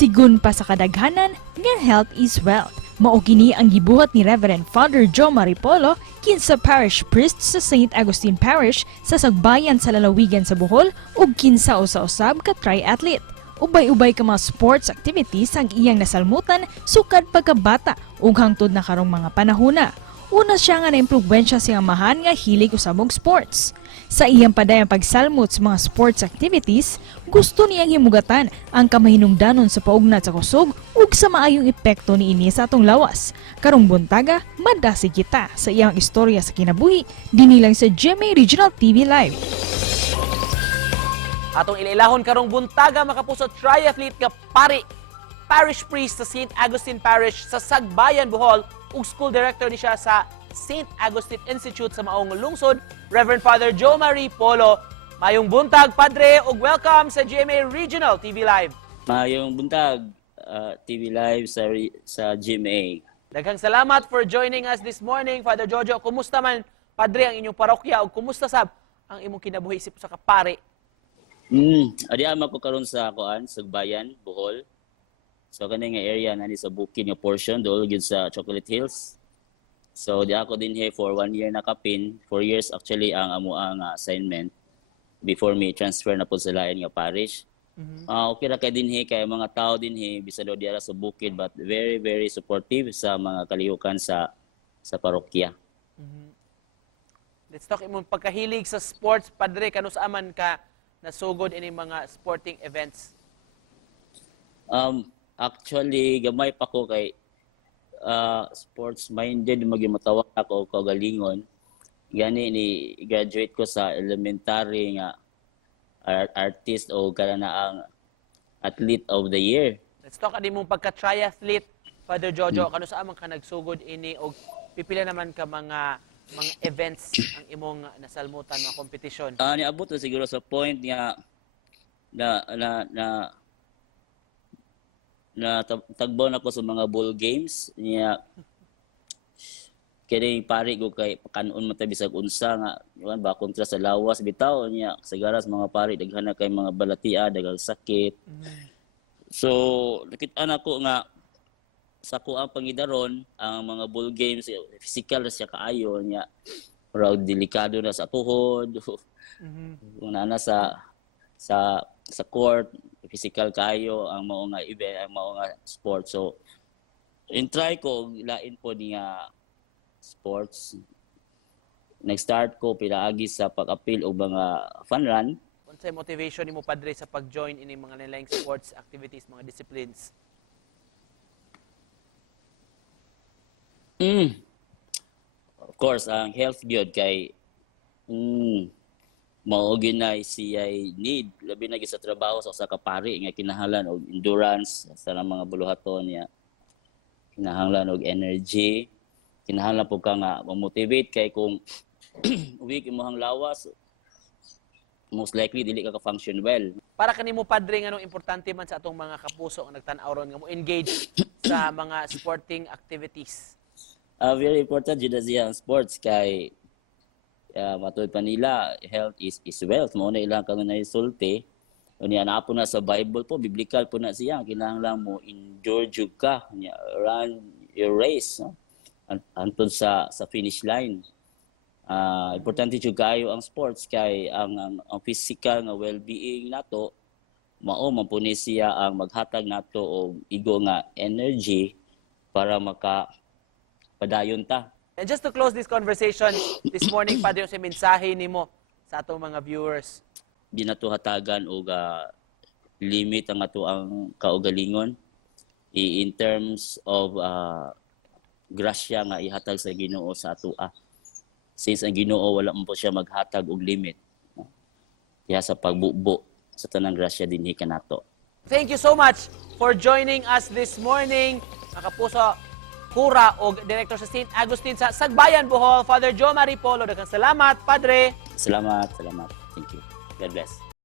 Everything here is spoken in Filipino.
Sigun pa sa kadaghanan nga health is wealth. Mao kini ang gibuhat ni Reverend Father Joe Maripolo kinsa parish priest sa St. Agustin Parish sa Sagbayan sa Lalawigan sa Bohol ug kinsa usa-usab ka triathlete. Ubay-ubay ka mga sports activities ang iyang nasalmutan sukad pagkabata ug hangtod na karong mga panahona. Una siya nga naimpluwensya siyang amahan nga hilig usabog sports. Sa iyang padayang pagsalmot sa mga sports activities, gusto niyang himugatan ang kamahinungdanon sa paugnat sa kusog ug sa maayong epekto niini sa atong lawas. Karong buntaga, madasi kita sa iyang istorya sa kinabuhi dinilang sa GMA Regional TV Live. Atong ilailahon karong buntaga makapuso triathlete nga parish priest sa St. Agustin Parish sa Sagbayan, Bohol ug school director ni siya sa St. Agustin Institute sa maong lungsod, Reverend Father Joe Maripolo. Mayong buntag, Padre, ug welcome sa GMA Regional TV Live. Mayong buntag, TV Live sa GMA. Daghang salamat for joining us this morning, Father Jojo. Kumusta man, Padre, ang inyong parokya ug kumusta sab ang imong kinabuhi isip sa kapare? Adi ama ko karon sa Sagbayan, Bohol. So kani nga area nani sa bukid nga portion dol gyud sa Chocolate Hills. So di ako din here for 1 year na kapin, 4 years actually ang amo ang assignment before me transfer na po sa lain nga parish. Okay ra kay dinhi kay mga tao dinhi bisan daw diara sa bukid but very very supportive sa mga kalihukan sa parokya. Let's talk imong pagkahilig sa sports, Padre. Kanus aman ka nasugod ini mga sporting events? Actually, gamay pa ko kay sports-minded, matawag ako kagalingon. Gani ni graduate ko sa elementary nga artist o kana na ang athlete of the year. Let's talk adi mong pagka-triathlete, Father Jojo. Kano sa amang ka nagsugod ini o pipila naman ka mga events ang imong nasalmutan nga competition? Niabot na siguro sa point nga na tagbaw na ko sa mga ball games niya kini pari ko kay kanon man ta bisag unsa nga ba kontra sa lawas bitaw niya sagaras mga pari daghan na kay mga balatia daghang sakit. So nakita na ko nga sa ko ang pangidaron ang mga ball games physical na siya kaayo niya raw delikado na sa tuhod. Una sa court physical kayo ang mao nga event ang mao nga sport. So try ko lain po niya sports. Nag-start ko pinaagi sa pag-appeal og mga fun run. Unsay motivation nimo, Padre, sa pag-join ini mga nilaing sports activities, mga disciplines? Of course ang health gyud kay mao ginay siya need labi na sa trabaho sa kapari nga kinahanglan og endurance sa mga buluhaton niya, kinahanglan og energy, kinahanglan po ka nga motivate kay kung weak imong lawas most likely dili ka function well. Para kanimo, Padre, nga importante man sa atong mga kapuso nga nagtan-aw ron nga mo engage sa mga sporting activities? Very important jud siya ang sports kay matod pa nila, health is wealth. Mo na ilang kang naisulti. Unya na po na sa Bible po, biblical po na siya. Kinahanglan mo endure jud ka, run your race, no? Antod sa finish line. Importante jud kayo ang sports kay ang physical nga well-being nato mao man po ni siya ang maghatag nato og igo nga energy para padayon ta. And just to close this conversation this morning, Padre, sa mensahe nimo sa atong mga viewers? Di na to hatagan og limit ang ato ang kaugalingon in terms of grasya nga ihatag sa Ginoo sa ato. Since ang Ginoo wala mo po siya maghatag og limit. Kaya sa pagbubo sa tanang grasya dinhi kanato. Thank you so much for joining us this morning. Nakapuso Kura o Director sa St. Agustin sa Sagbayan, Bohol, Father Joe Maripolo. Daghang salamat, Padre. Salamat. Thank you. God bless.